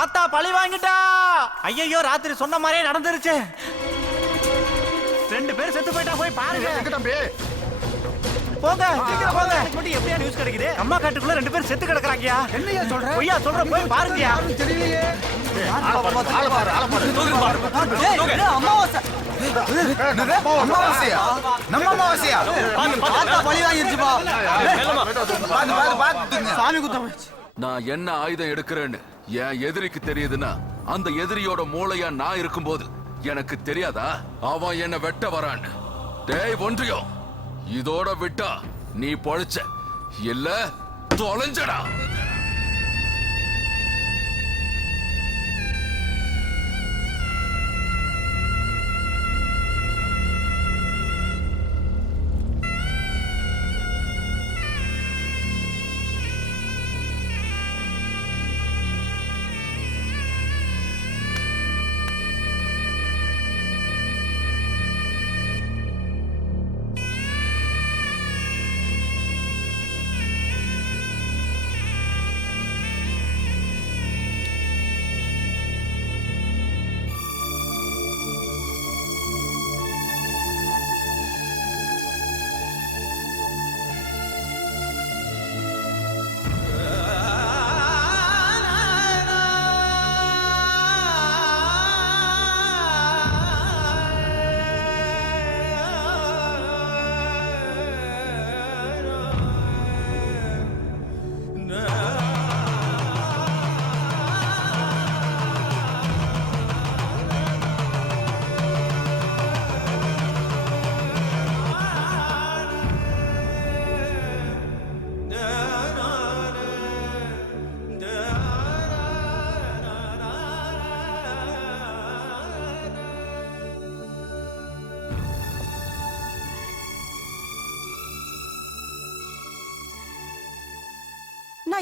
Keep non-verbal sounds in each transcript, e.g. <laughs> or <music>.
ஆத்தா பழி வாங்கிட்டா. ஐயோ ராத்திரி சொன்ன மாதிரியே நடந்துருச்சு. ரெண்டு பேரும் செத்து போயிட்டா போய் பாருங்க. தம்பி? போங்க சீக்கிரம் போங்க. எனக்கு மட்டும் எப்படியா நியூஸ் கிடைக்குது அம்மா காட்டுக்குள்ள ரெண்டு பேரும் செத்து கிடக்குறாங்கயா. என்னையா சொல்ற? பொய்யா சொல்ற போய் பாருங்கயா. தெரியலையே. பாரு, பாரு, பாரு. சாமி குத்தம் நான் என்ன ஆயுதம் எடுக்கிறேன்னு? என் எதிரிக்கு தெரியுதுன்னா அந்த எதிரியோட மூளையா நான் இருக்கும்போது எனக்கு தெரியாதா? அவன் என்ன வெட்ட வரான்னு. டேய் ஒன்றியம் இதோட விட்டா நீ பொழைச்ச. இல்ல தொலைஞ்சடா.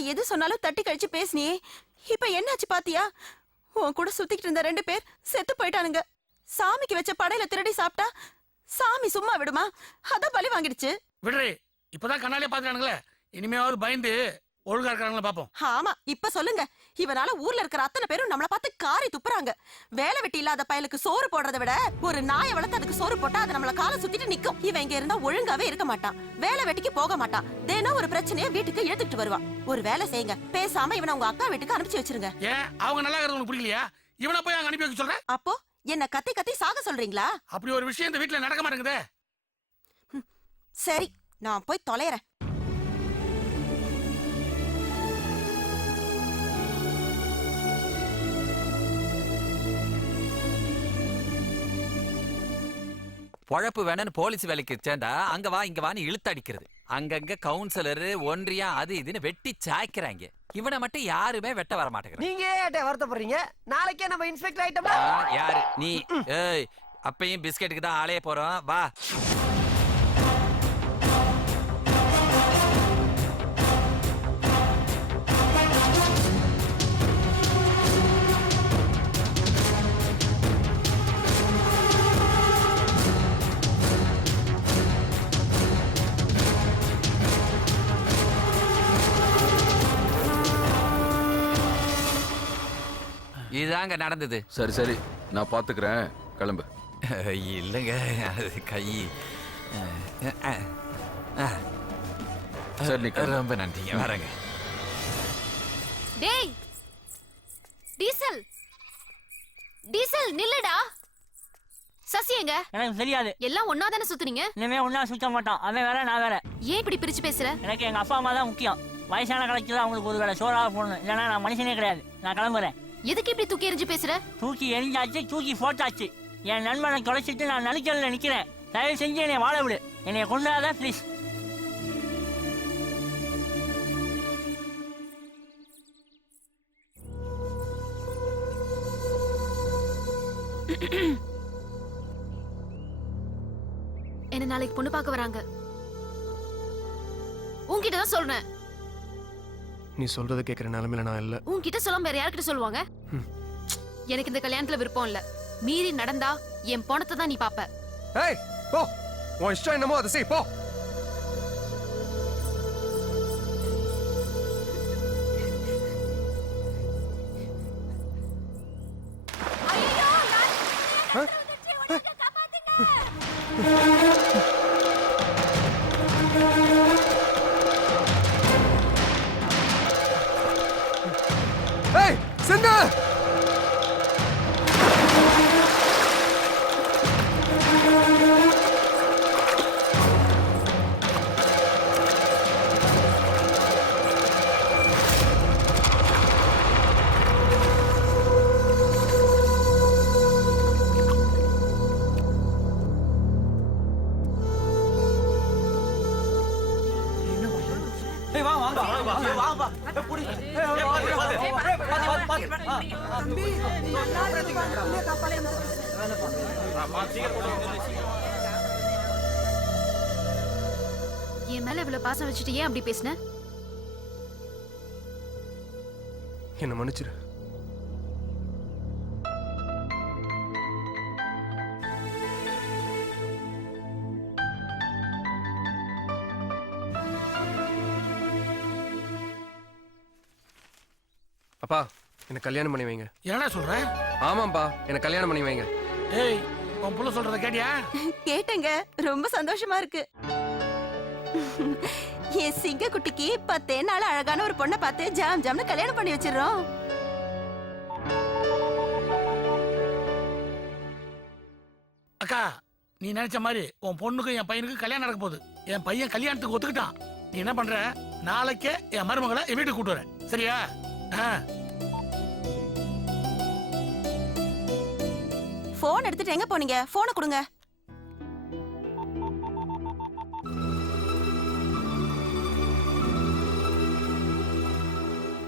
நான் எது சொன்னாலும் தட்டி கழிச்சு பேசினியே. இப்ப என்னாச்சு பாத்தியா? உன் கூட சுத்திக்கிட்டு இருந்த ரெண்டு பேர் செத்து போயிட்டானுங்க. சாமிக்கு வச்ச படையில திருடி சாப்பிட்டா சாமி சும்மா விடுமா? அதான் பலி வாங்கிடுச்சு. விடுறே இப்பதான் கண்ணாலே பாத்துறானுங்களே இனிமேவாவது பயந்து ஒழுங்கா இருக்கிறாங்களா பாப்போம். ஆமா இப்ப சொல்லுங்க. இவனால ஊர்ல இருக்கிற அத்தனை பேரும் நம்மள பார்த்து காரி துப்புறாங்க. வேலை வெட்டி இல்லாத பயலுக்கு சோறு போடுறதை விட ஒரு நாயை வளர்த்து அதுக்கு சோறு போட்டா அது நம்மள காலை சுத்திட்டு நிக்கும். இவன் இங்க இருந்தா ஒழுங்காவே இருக்க மாட்டான். வேலை வெட்டிக்கு போக மாட்டான். தினம் ஒரு பிரச்சனைய வீட்டுக்கு எடுத்துட்டு வருவான். ஒரு வேலை செய்யுங்க. பேசாம இவனை உங்க அக்கா வீட்டுக்கு அனுப்பிச்சு வச்சிருங்க. ஏன்? அவங்க நல்லா இருக்கிறது உனக்கு பிடிக்கலையா இவனை போய் அங்க அனுப்பி வைக்க சொல்ற? அப்போ என்ன கத்தி கத்தி சாக சொல்றீங்களா? அப்படி ஒரு விஷயம் இந்த வீட்டுல நடக்க மாட்டேங்குதே. சரி நான் போய் தொலைறேன். பொழப்பு வேணும்னு போலீஸ் வேலைக்கு சேர்ந்தா அங்க வா இங்க வான்னு இழுத்து அடிக்கிறது. அங்கங்க கவுன்சிலர் ஒன்றியம் அது இதுன்னு வெட்டி சாய்க்கிறாங்க. இவனை மட்டும் யாருமே வெட்ட வர மாட்டேங்கிறாங்க. நீங்க ஏன் வருத்தப்படுறீங்க? நாளைக்கே நம்ம இன்ஸ்பெக்டர் ஆயிட்டோம்னா? யாரு? நீ ஏய் அப்பயும் பிஸ்கெட்டுக்கு தான் ஆளைய போறோம். வா. இதாங்க நடந்தது. சரி சரி. நான் பாத்துக்கிறேன். கிளம்பு. <laughs> இல்லைங்க அது கை. சரி. ரொம்ப நன்றிங்க வரேங்க. டேய் டீசல். டீசல் நில்லுடா. சசி எங்க? எனக்கு தெரியாது. எல்லாம் ஒன்னா தானே சுத்துறீங்க இனிமே ஒன்றா சுத்த மாட்டோம். அவன் வேற நான் வேற. ஏன் இப்படி பிரிச்சு பேசுற? எனக்கு எங்க அப்பா அம்மா தான் முக்கியம். வயசான கலைக்கு தான் அவங்களுக்கு ஒரு வேலை சோறாக போடணும். இல்லைன்னா நான் மனுஷனே கிடையாது. நான் கிளம்புறேன். எதுக்கு இப்படி தூக்கி எறிஞ்சு பேசுற? தூக்கி எரிஞ்சாச்சு தூக்கி போட்டாச்சு. என் நண்பனை தொலைச்சிட்டு நான் நடுக்கல்ல நிக்கிறேன். தயவு செஞ்சு என்னை வாழ விடு. என்னை கொண்டாத ப்ளீஸ் என்ன நாளைக்கு பொண்ணு பார்க்க வராங்க. உன்கிட்ட தான் சொல்றேன். நீ சொல்றத கேட்குற நிலமையில நான் இல்லை. உன்கிட்ட சொல்லாம வேற யார்கிட்ட சொல்லுவாங்க? எனக்கு இந்த கல்யாணத்துல விருப்பம் இல்ல. மீறி நடந்தா என் பணத்தை தான் நீ பாப்ப. ஏய் போ. உன் இஷ்டம் என்னமோ அதை செய் போ. என் மேல இவ்வளவு பாசம் வச்சுட்டு ஏன் அப்படி பேசுன? என்ன மன்னிச்சிரு. என்ன கல்யாணம் பண்ணி வைங்க. என்னடா சொல்ற? ஆமாப்பா என்ன கல்யாணம் பண்ணி வைங்க. ஏய் உன் புள்ள சொல்றத கேட்டியா? கேட்டேங்க ரொம்ப சந்தோஷமா இருக்கு. என் சிங்க குட்டிக்கு பத்தே நாள் அழகான ஒரு பொண்ணை பார்த்து ஜாம் ஜாம்னு கல்யாணம் பண்ணி வச்சிடுறோம். அக்கா நீ நினைச்ச மாதிரி உன் பொண்ணுக்கும் என் பையனுக்கும் கல்யாணம் நடக்க போகுது. என் பையன் கல்யாணத்துக்கு ஒத்துக்கிட்டான். நீ என்ன பண்ற? நாளைக்கே என் மருமகளை என் வீட்டுக்கு கூட்டு வரேன். சரியா? ஆ. போன் எடுத்துட்டு எங்க போனீங்க? போனை கொடுங்க.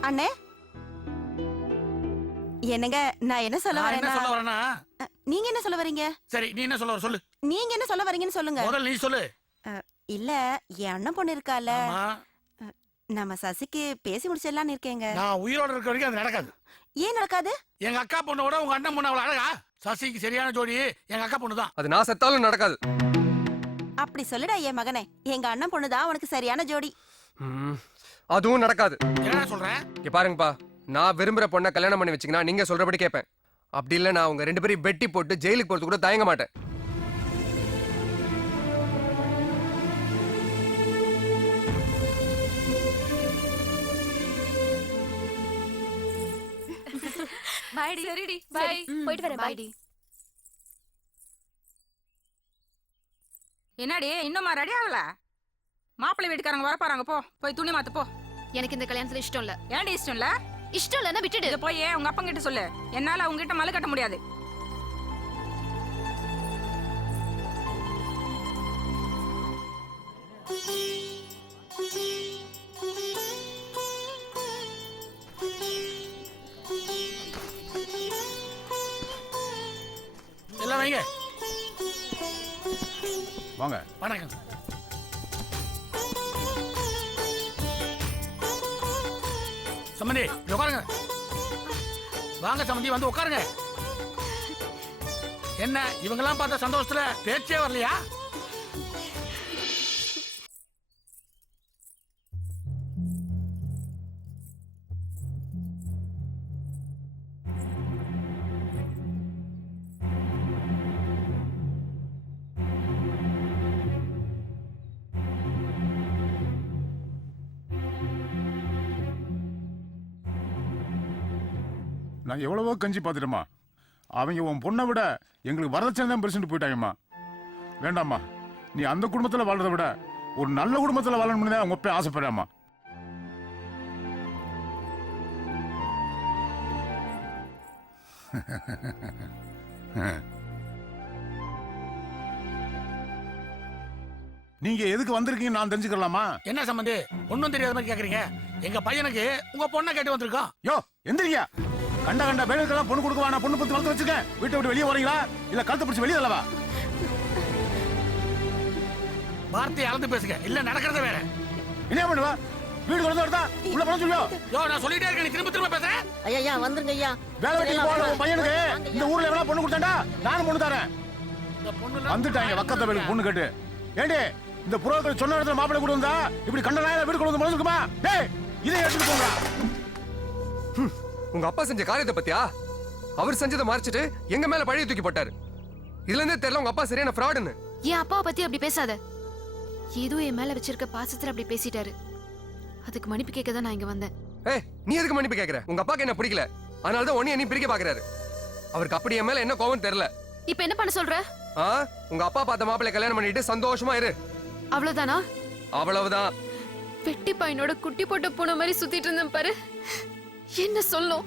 அண்ணே? என்னங்க நான் என்ன சொல்ல நான் என்ன சொல்ல வரேன்னா நீங்க என்ன சொல்ல வரீங்க? சரி நீ என்ன சொல்ல வர சொல்லு. நீங்க என்ன சொல்ல வரீங்கன்னு சொல்லுங்க. முதல்ல நீ சொல்லு. இல்ல என் அண்ணன் பொண்ணு இருக்கால. ஆமா. நம்ம சசிக்கு பேசி முடிச்சிடலாம்னு இருக்கேங்க. நான் உயிரோட இருக்க வரைக்கும் அது நடக்காது. ஏன் நடக்காது? எங்க அக்கா பொண்ணோட உங்க அண்ணன் பொண்ணு அவ்வளவு அழகா? சசிக்கு சரியான ஜோடி எங்க அக்கா பொண்ணு தான் அது நான் செத்தாலும் நடக்காது. அப்படி சொல்லுடா என் மகனே. எங்க அண்ணன் பொண்ணு தான் உனக்கு சரியான ஜோடி. ம், அதுவும் நடக்காது. என்ன சொல்றேன் இங்க பாருங்கப்பா. நான் விரும்புற பொண்ணை கல்யாணம் பண்ணி வச்சீங்கன்னா நீங்க சொல்றபடி கேட்பேன் அப்படி இல்ல நான் உங்க ரெண்டு பேரையும் வெட்டி போட்டு ஜெயிலுக்கு போறது கூட தயங்க மாட்டேன். பாய்டி சரிடி. பாய் போயிட்டு வரேன். பாய்டி என்னடி இன்னுமா ரெடி ஆகல? மாப்பிள்ளை வீட்டுக்காரங்க வர போறாங்க போ. போய் துணி மாத்து போ. எனக்கு இந்த கல்யாணத்துல இஷ்டம் இல்ல. ஏன்டி இஷ்டம் இல்ல? இஷ்டம் இல்லன்னா விட்டுடு. போய் உங்க அப்பா கிட்ட சொல்லு. என்னால அவங்க கிட்ட மல்லு கட்ட முடியாது. வைங்க. வாங்க. வணக்கம். சம்மந்தி இங்க உட்காருங்க. வாங்க சம்மந்தி வந்து உட்காருங்க. என்ன இவங்கெல்லாம் பார்த்த சந்தோஷத்துல பேச்சே வரலையா? நான் எவ்வளவோ கஞ்சி பார்த்துட்டேம்மா. அவங்க உன் பொண்ணை விட எங்களுக்கு வரதட்சணை தான் பெருசுன்னு போயிட்டாங்கம்மா. வேண்டாம்மா. நீ அந்த குடும்பத்தில் வாழ்றதை விட ஒரு நல்ல குடும்பத்தில் வாழணும்னு தான் உங்க அப்பா ஆசைப்படுறாம்மா <laughs> நீங்க எதுக்கு வந்திருக்கீங்க நான் தெரிஞ்சுக்கலாமா? என்ன சம்மந்தி ஒண்ணும் தெரியாத மாதிரி கேக்குறீங்க. எங்க பையனுக்கு உங்க பொண்ணை கேட்டு வந்திருக்கோம். யோ எந்திரிங்க. கண்ட கண்ட பேருக்கெல்லாம் பொண்ணு கொடுக்க நான் பொண்ணு பத்து வளர்த்து வச்சிருக்கேன் வீட்டை விட்டு வெளியே வரீங்களா இல்ல கழுத்தை பிடிச்சி வெளியே தள்ளவா? வார்த்தையை அளந்து பேசுங்க. இல்ல நடக்கிறத வேற. என்ன பண்ணுவா? வீடு கொண்டு வரதா உள்ள போன சொல்லியோ? யோ நான் சொல்லிட்டே இருக்கேன். நீ திரும்ப திரும்ப பேசுறேன் ஐயா ஐயா வந்துருங்க ஐயா. வேலை வெட்டி உன் பையனுக்கு இந்த ஊர்ல எவ்வளவு பொண்ணு கொடுத்தாண்டா? நானும் பொண்ணு தரேன் வந்துட்டாங்க வக்கத்த வேலைக்கு பொண்ணு கேட்டு. ஏண்டி இந்த புரோக்கர் சொன்ன இடத்துல மாப்பிள்ளை கொண்டு வந்தா இப்படி கண்ட நாயில வீடு கொண்டு வந்து முடிஞ்சுக்குமா டேய் இதை எடுத்துட்டு போங்க உங்க அப்பா செஞ்ச காரியத்தை பத்தியா? அவர் செஞ்சதை மறைச்சிட்டு எங்க மேல பழைய தூக்கி போட்டாரு. இதுல இருந்தே தெரியல உங்க அப்பா சரியான ஃப்ராடுன்னு. என் அப்பாவை பத்தி அப்படி பேசாத. ஏதோ என் மேல வச்சிருக்க பாசத்துல அப்படி பேசிட்டாரு. அதுக்கு மன்னிப்பு கேட்க தான் நான் இங்க வந்தேன். ஏய் நீ எதுக்கு மன்னிப்பு கேக்குற உங்க அப்பாக்கு என்ன பிடிக்கல? அதனால தான் ஒன்னு நீ பிரிக்க பாக்குறாரு. அவருக்கு அப்படி என் மேல என்ன கோவம் தெரியல. இப்ப என்ன பண்ண சொல்ற? ஆ உங்க அப்பா பார்த்த மாப்பிள்ளை கல்யாணம் பண்ணிட்டு சந்தோஷமா இரு. அவ்வளவுதானா? அவ்வளவுதான். வெட்டி பையனோட குட்டி போட்ட பூனை மாதிரி சுத்திட்டு இருந்தேன் பாரு. என்ன சொல்லும்?